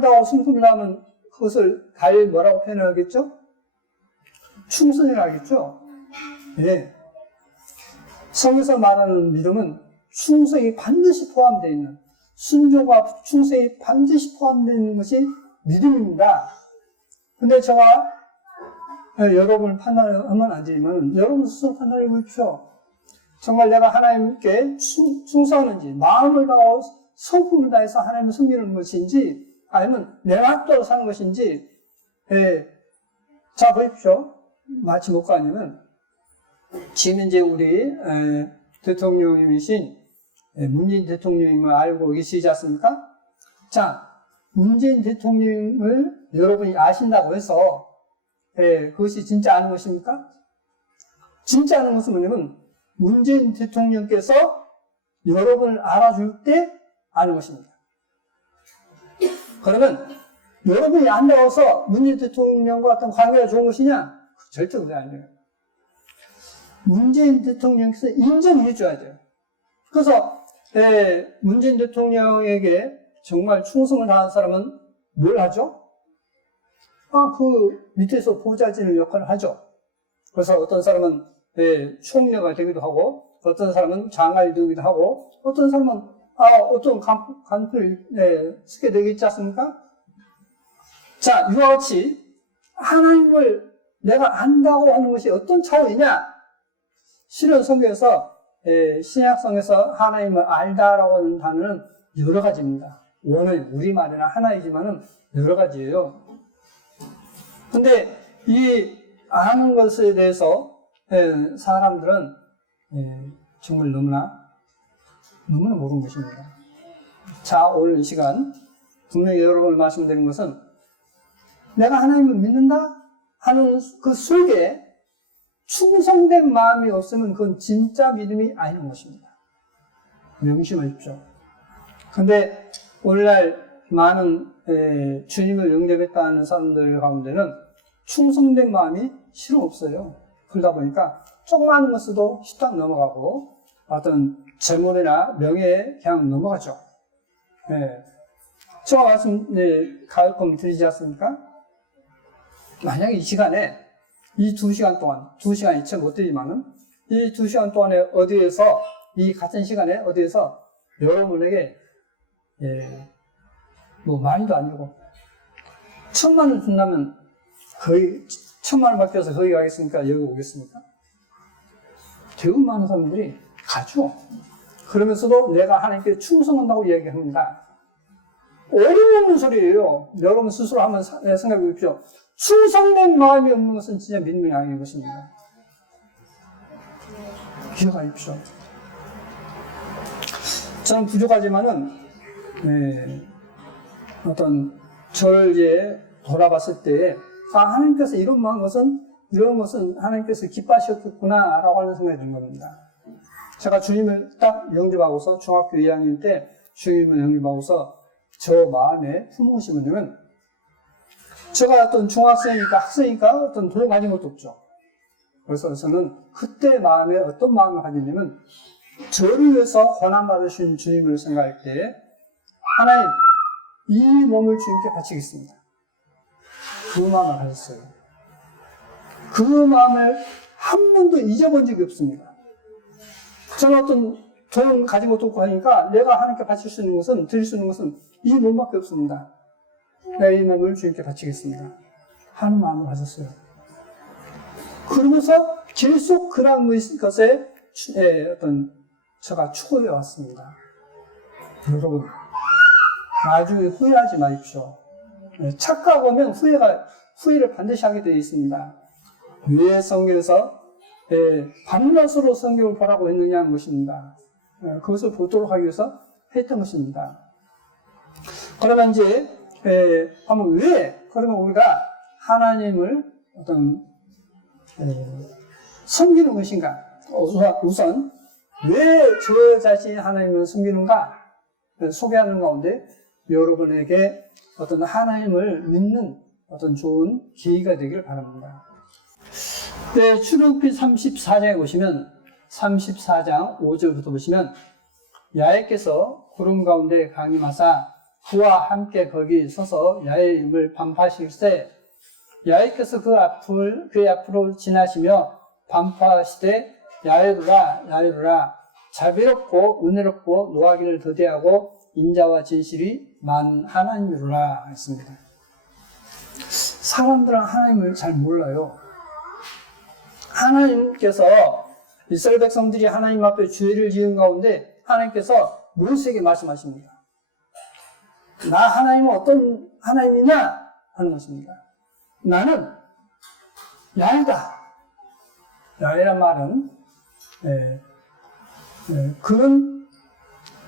다하고 성품을 다하면 그것을 달 뭐라고 표현하겠죠? 충성이라고 하겠죠? 예. 성에서 말하는 믿음은 충성이 반드시 포함되어 있는 순종과 충성이 반드시 포함되어 있는 것이 믿음입니다. 근데 제가 예, 여러분을 판단하면 안 되지만 여러분 스스로 판단해 보십시오. 정말 내가 하나님께 충, 충성하는지 마음을 다하고 성품을 다해서 하나님을 섬기는 것인지 아니면 내 맛대로 사는 것인지 예. 자 보십시오. 마치 뭐가 아니면 지금 이제 우리 에, 대통령님이신 에, 문재인 대통령님을 알고 계시지 않습니까? 자, 문재인 대통령을 여러분이 아신다고 해서 에, 그것이 진짜 아는 것입니까? 진짜 아는 것은 뭐냐면 문재인 대통령께서 여러분을 알아줄 때 아는 것입니다. 그러면 여러분이 안다고 해서 문재인 대통령과 어떤 관계가 좋은 것이냐? 절대 그게 아니에요. 문재인 대통령께서 인정해 줘야 돼요. 그래서 에, 문재인 대통령에게 정말 충성을 다한 사람은 뭘 하죠? 아, 그 밑에서 보좌진을 역할을 하죠. 그래서 어떤 사람은 에, 총리가 되기도 하고, 어떤 사람은 장관이 되기도 하고, 어떤 사람은 아, 어떤 간, 간표를 에, 쓰게 되겠지 않습니까? 자, 이와 같이 하나님을 내가 안다고 하는 것이 어떤 차원이냐? 실은 성경에서 에, 신약성에서 하나님을 알다라고 하는 단어는 여러 가지입니다. 원은 우리말이나 하나이지만은 여러 가지예요. 근데 이 아는 것에 대해서 에, 사람들은 에, 정말 너무나 너무나 모르는 것입니다. 자, 오늘 이 시간 분명히 여러분을 말씀드린 것은 내가 하나님을 믿는다 하는 그 속에 충성된 마음이 없으면 그건 진짜 믿음이 아닌 것입니다. 명심하십시오. 근데 오늘날 많은 에, 주님을 영접했다는 사람들 가운데는 충성된 마음이 실은 없어요. 그러다 보니까 조그마한 것도 식당 넘어가고 어떤 재물이나 명예에 그냥 넘어가죠. 예. 제가 말씀, 네, 가끔 드리지 않습니까? 만약에 이 시간에 이 두 시간 동안, 두 시간이 채못 되지만은 이 두 시간 동안에 어디에서 이 같은 시간에 어디에서 여러분에게 예, 뭐 많이도 아니고 천만 원 준다면 거의 천만 원 받겨서 거기 가겠습니까? 여기 오겠습니까? 되게 많은 사람들이 가죠. 그러면서도 내가 하나님께 충성한다고 이야기합니다. 어림없는 소리예요. 여러분 스스로 한번 생각해 보십시오. 충성된 마음이 없는 것은 진짜 믿음이 아닌 것입니다. 기억하십시오. 저는 부족하지만은, 네, 어떤, 저를 이제 돌아봤을 때, 아, 하나님께서 이런 것은, 이런 것은 하나님께서 기뻐하셨겠구나, 라고 하는 생각이 든 겁니다. 제가 주님을 딱 영접하고서, 중학교 2학년 때 주님을 영접하고서, 저 마음에 품으시 뭐냐면, 제가 어떤 중학생이니까 학생이니까 어떤 돈 가진 것도 없죠. 그래서 저는 그때 마음에 어떤 마음을 가지냐면 저를 위해서 고난받으신 주님을 생각할 때 하나님 이 몸을 주님께 바치겠습니다. 그 마음을 가졌어요. 그 마음을 한 번도 잊어본 적이 없습니다. 저는 어떤 돈 가진 것도 없고 하니까 내가 하나님께 바칠 수 있는 것은 드릴 수 있는 것은 이 몸밖에 없습니다. 내가 이 몸을 주님께 바치겠습니다. 하는 마음을 가졌어요. 그러면서 계속 그런 것에 어떤 제가 추구해 왔습니다. 여러분, 나중에 후회하지 마십시오. 착각하면 후회가, 후회를 반드시 하게 되어 있습니다. 왜 성경에서 밤낮으로 성경을 보라고 했느냐 하는 것입니다. 그것을 보도록 하기 위해서 했던 것입니다. 그러면 이제 에, 한번 왜 그러면 우리가 하나님을 어떤 에, 섬기는 것인가? 우선, 왜 저 자신이 하나님을 섬기는가? 소개하는 가운데 여러분에게 어떤 하나님을 믿는 어떤 좋은 계기가 되기를 바랍니다. 네, 출애굽기 34장에 보시면 34장 5절부터 보시면 야훼께서 구름 가운데 강림하사 그와 함께 거기 서서 야의 이름을 반파하실세 야훼께서 그 앞을 그 앞으로 지나시며 반파하시되 야훼로라 야훼로라 자비롭고 은혜롭고 노하기를 더디하고 인자와 진실이 많은 하나님이로라 했습니다. 사람들은 하나님을 잘 몰라요. 하나님께서 이스라엘 백성들이 하나님 앞에 죄를 지은 가운데 하나님께서 모세에게 말씀하십니다. 나 하나님은 어떤 하나님이냐 하는 것입니다. 나는 야이다. 야이란 말은 예, 예, 그는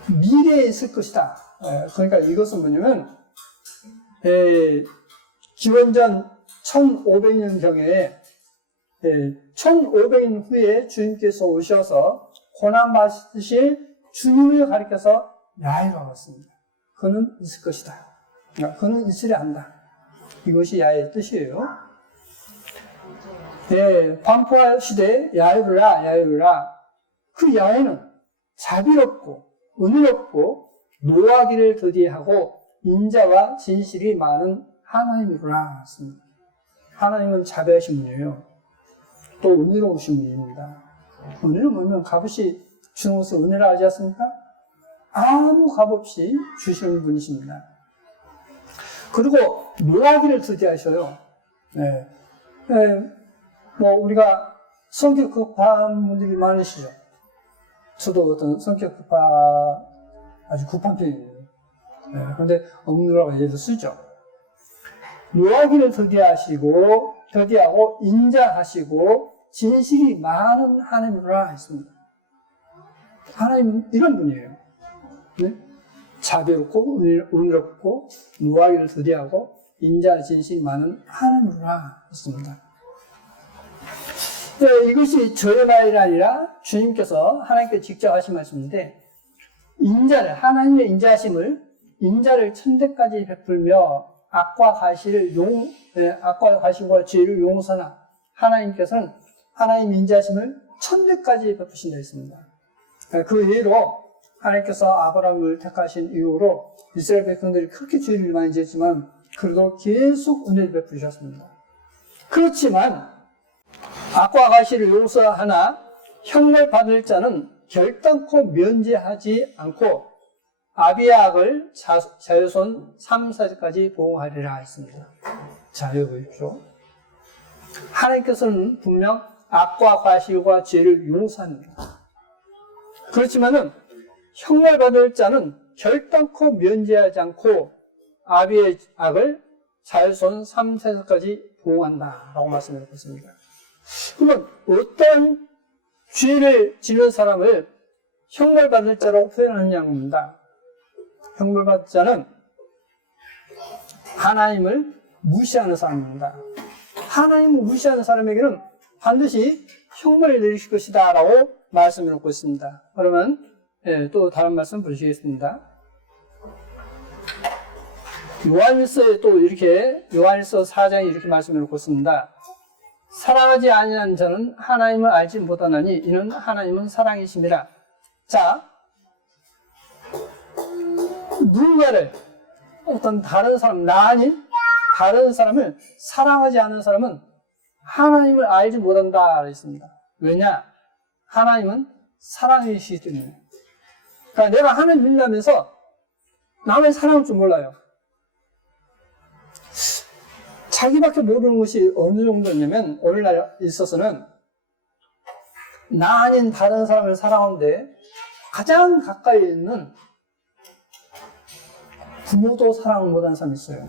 미래에 있을 것이다. 예, 그러니까 이것은 뭐냐면 예, 기원전 1500년경에 예, 1500년 후에 주님께서 오셔서 고난 받으실 주님을 가리켜서 야이라고 했습니다. 그는 있을 것이다. 그러니까 그는 있으려 한다. 이것이 야의 뜻이에요. 예, 반포할 시대 야이루라 야이루라 그 야에는 자비롭고 은혜롭고 노하기를 더디하고 인자와 진실이 많은 하나님이구나. 하나님은 자비하신 분이에요. 또 은혜로우신 분입니다. 은혜는 뭐냐면 값없이 주는 것을 은혜라 하지 않습니까? 아무 값없이 주시는 분이십니다. 그리고 노하기를 더디하셔요. 네. 네. 뭐 우리가 성격 급한 분들이 많으시죠. 저도 어떤 성격 급한 아주 급한 편이에요. 네. 그런데 억누라고 예를 쓰죠. 노하기를 더디하시고 더디하고 인자하시고 진실이 많은 하나님이라 했습니다. 하나님 이런 분이에요. 네? 자비롭고 은혜롭고 노하기를 더디하고 인자 진실이 많은 하나님이라 했습니다. 네, 이것이 저의 말이 아니라 주님께서 하나님께 직접 하신 말씀인데 인자를 하나님의 인자하심을 인자를 천대까지 베풀며 악과 가시를 용 네, 악과 가시와 죄를 용서나 하나님께서는 하나님 인자하심을 천대까지 베푸신다 했습니다. 그 예로 하나님께서 아브라함을 택하신 이후로 이스라엘 백성들이 그렇게 죄를 많이 지었지만 그래도 계속 은혜를 베푸셨습니다. 그렇지만 악과 가시를 용서하나 형벌 받을 자는 결단코 면제하지 않고 아비의 악을 자, 자손 3, 4세까지 보호하리라 했습니다. 자, 여기 보십시오. 하나님께서는 분명 악과 과실과 죄를 용서합니다. 그렇지만은 형벌 받을 자는 결단코 면제하지 않고 아비의 악을 자손 3, 4세까지 보호한다. 라고 말씀을 했습니다. 그러면 어떤 죄를 지는 사람을 형벌 받을 자라고 표현하느냐입니다. 형벌 받을 자는 하나님을 무시하는 사람입니다. 하나님을 무시하는 사람에게는 반드시 형벌을 내리실 것이다 라고 말씀을 놓고 있습니다. 그러면 예, 또 다른 말씀 보시겠습니다. 요한일서에 또 이렇게 요한일서 4장에 이렇게 말씀을 놓고 있습니다. 사랑하지 아니하는 자는 하나님을 알지 못하나니 이는 하나님은 사랑이심이라. 자, 누군가를 어떤 다른 사람, 나 아닌 다른 사람을 사랑하지 않는 사람은 하나님을 알지 못한다 했습니다. 왜냐? 하나님은 사랑이시기 때문에. 그러니까 내가 하나님 믿으면서 남의 사랑을 좀 몰라요. 자기밖에 모르는 것이 어느 정도냐면 오늘날 있어서는 나 아닌 다른 사람을 사랑하는데 가장 가까이 있는 부모도 사랑을 못하는 사람이 있어요.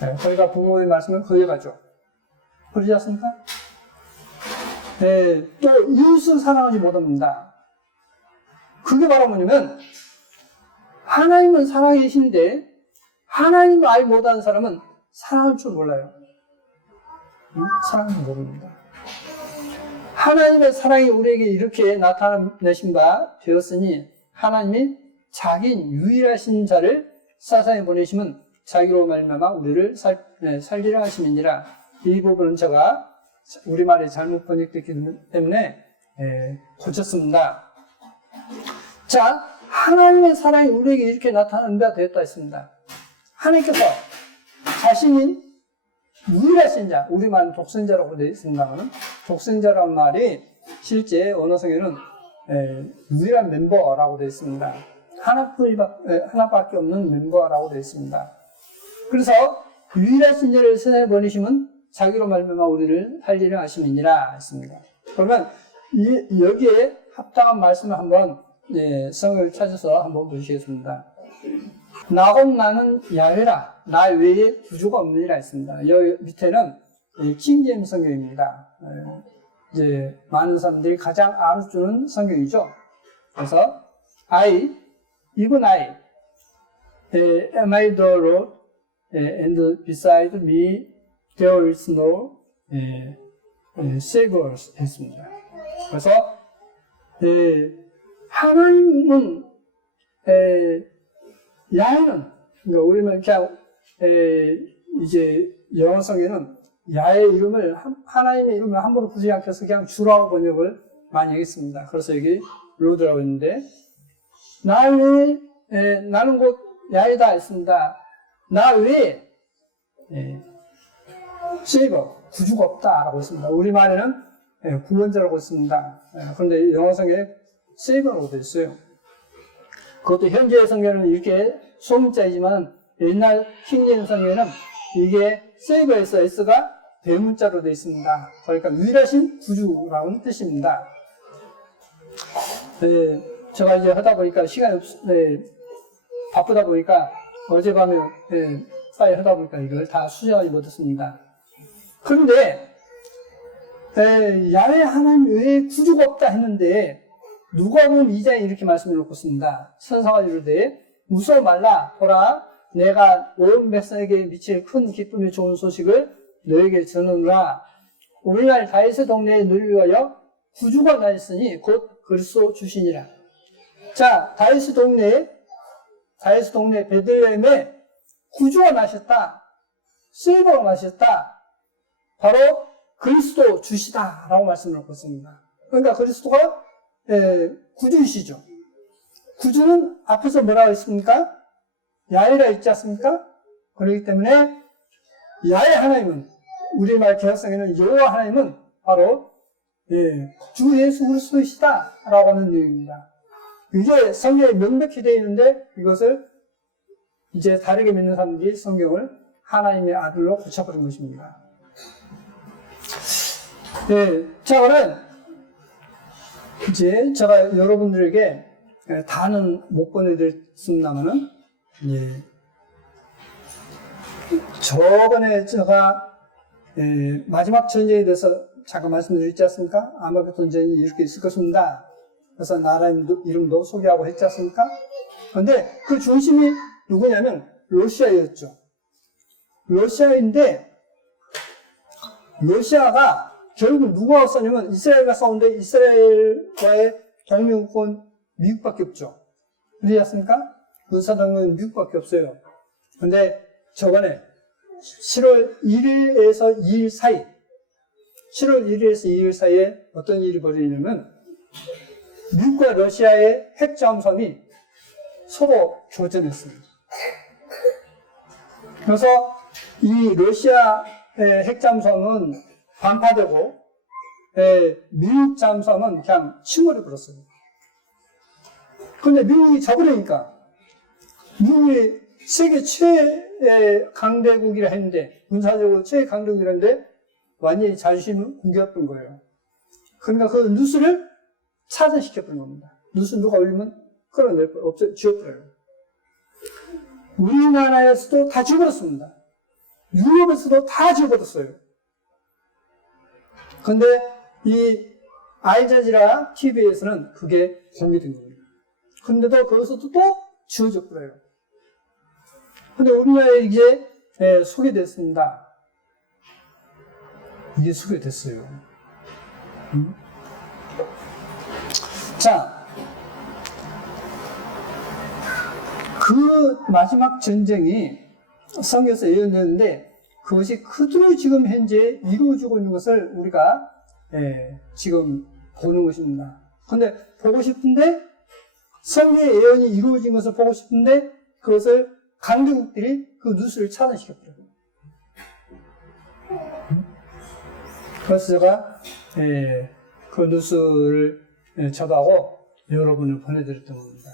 네, 저희가 부모의 말씀을 거역하죠. 그러지 않습니까? 네, 또 이웃을 사랑하지 못합니다. 그게 바로 뭐냐면 하나님은 사랑이신데 하나님을 알지 못하는 사람은 사랑할 줄 몰라요. 응? 사랑을 모릅니다. 하나님의 사랑이 우리에게 이렇게 나타내신 바 되었으니 하나님이 자기 유일하신 자를 사상에 보내시면 자기로 말미암아 우리를 살, 네, 살리라 하심이니라. 이 부분은 제가 우리말이 잘못 번역됐기 때문에 예, 고쳤습니다. 자, 하나님의 사랑이 우리에게 이렇게 나타난 바 되었다 했습니다. 하나님께서 자신인 유일하신 자, 우리만 독생자라고 되어 있습니다만, 독생자란 말이 실제 언어성에는 에, 유일한 멤버라고 되어 있습니다. 하나뿐이, 하나밖에 없는 멤버라고 되어 있습니다. 그래서 유일하신 자를 세상에 보내심은 자기로 말미암아 우리를 살리려 하심이니라 했습니다. 그러면 이, 여기에 합당한 말씀을 한번 예, 성을 찾아서 한번 보시겠습니다. 나곧 나는 야외라 나 외에 구주가 없느니라 했습니다. 여기 밑에는 킹제임 성경입니다. 예, 이제 많은 사람들이 가장 알아주는 성경이죠. 그래서 I even I eh, am I the Lord eh, and beside me there is no eh, eh, Savior 했습니다. 그래서 예, 하나님은 에, 야훼는 그러니까 우리는 그냥 에, 이제 영어성에는 야의 이름을 한- 하나님의 이름을 함부로 부르지 않겠어 그냥 주라고 번역을 많이 하겠습니다. 그래서 여기 로드라고 했는데 나 외에 에, 나는 곧 야훼다 했습니다. 나 외에 에, 세이버 구주가 없다라고 했습니다. 우리 말에는 예, 구원자라고 했습니다. 예, 그런데 영어성에 세이버라고 되어 있어요. 그것도 현재 성경은 이렇게 소문자이지만 옛날 킹제임 성경에는 이게 세이버에서 S가 대문자로 되어 있습니다. 그러니까 유일하신 구주라는 뜻입니다. 네, 제가 이제 하다 보니까 시간이 없, 네, 바쁘다 보니까 어젯밤에 네, 빨리 하다 보니까 이걸 다 수정하지 못했습니다. 그런데 에, 야외 하나님 외에 구주가 없다 했는데 누가 보면 2장에 이렇게 말씀을 놓고 있습니다. 천사가 이르되 무서워 말라 보라 내가 온 백성에게 미칠 큰 기쁨의 좋은 소식을 너에게 전하노라 오늘날 다윗의 동네에 위하여 구주가 나있으니 곧 그리스도 주시니라 자 다윗의 동네에 다윗의 동네 베들레헴에 구주가 나셨다 실버가 나셨다 바로 그리스도 주시다 라고 말씀을 놓고 있습니다. 그러니까 그리스도가 예, 구주이시죠. 구주는 앞에서 뭐라고 했습니까? 야훼라 있지 않습니까? 그렇기 때문에 야훼 하나님은 우리말 개혁성에는 여호와 하나님은 바로 예, 주 예수 그리스도이시다라고 하는 내용입니다. 이게 성경에 명백히 되어 있는데 이것을 이제 다르게 믿는 사람들이 성경을 하나님의 아들로 고쳐버린 것입니다. 예, 자, 그러면 이제 제가 여러분들에게 예, 다는 못 보내드렸습니다만은, 예, 저번에 제가 예, 마지막 전쟁에 대해서 잠깐 말씀드렸지 않습니까? 아마 그 전쟁이 이렇게 있을 것입니다. 그래서 나라 이름도 소개하고 했지 않습니까? 그런데 그 중심이 누구냐면 러시아였죠. 러시아인데 러시아가 결국 누구와 싸우냐면 이스라엘과 싸우는데 이스라엘과의 동맹국은 미국밖에 없죠. 그렇지 않습니까? 군사동맹은 미국밖에 없어요. 근데 저번에 7월 1일에서 2일 사이 7월 1일에서 2일 사이에 어떤 일이 벌어지냐면 미국과 러시아의 핵잠수함이 서로 교전했습니다. 그래서 이 러시아의 핵잠수함은 반파되고 예, 미국 잠수함은 그냥 침몰해 버렸어요. 근데 미국이 져버리니까 미국이 세계 최의 강대국이라 했는데 군사적으로 최의 강대국이라는데 완전히 자존심을 굶겨버린 거예요. 그러니까 그 뉴스를 차단시켜버린 겁니다. 뉴스 누가 올리면 끌어낼 거 없애 지워버려요. 우리나라에서도 다 지워버렸습니다. 유럽에서도 다 지워버렸어요. 근데 이 알자지라 TV에서는 그게 공개된 겁니다. 근데도 거기서도 또 지워져 버려요. 근데 우리나라에 이게 예, 소개됐습니다. 이게 소개됐어요. 음? 자, 그 마지막 전쟁이 성경에서 예언되는데 그것이 그대로 지금 현재 이루어지고 있는 것을 우리가 예, 지금 보는 것입니다. 근데 보고 싶은데 성경의 예언이 이루어진 것을 보고 싶은데 그것을 강대국들이 그 뉴스를 차단시켰더라고요. 그래서 제가 예, 그 뉴스를 예, 접하고 여러분을 보내드렸던 겁니다.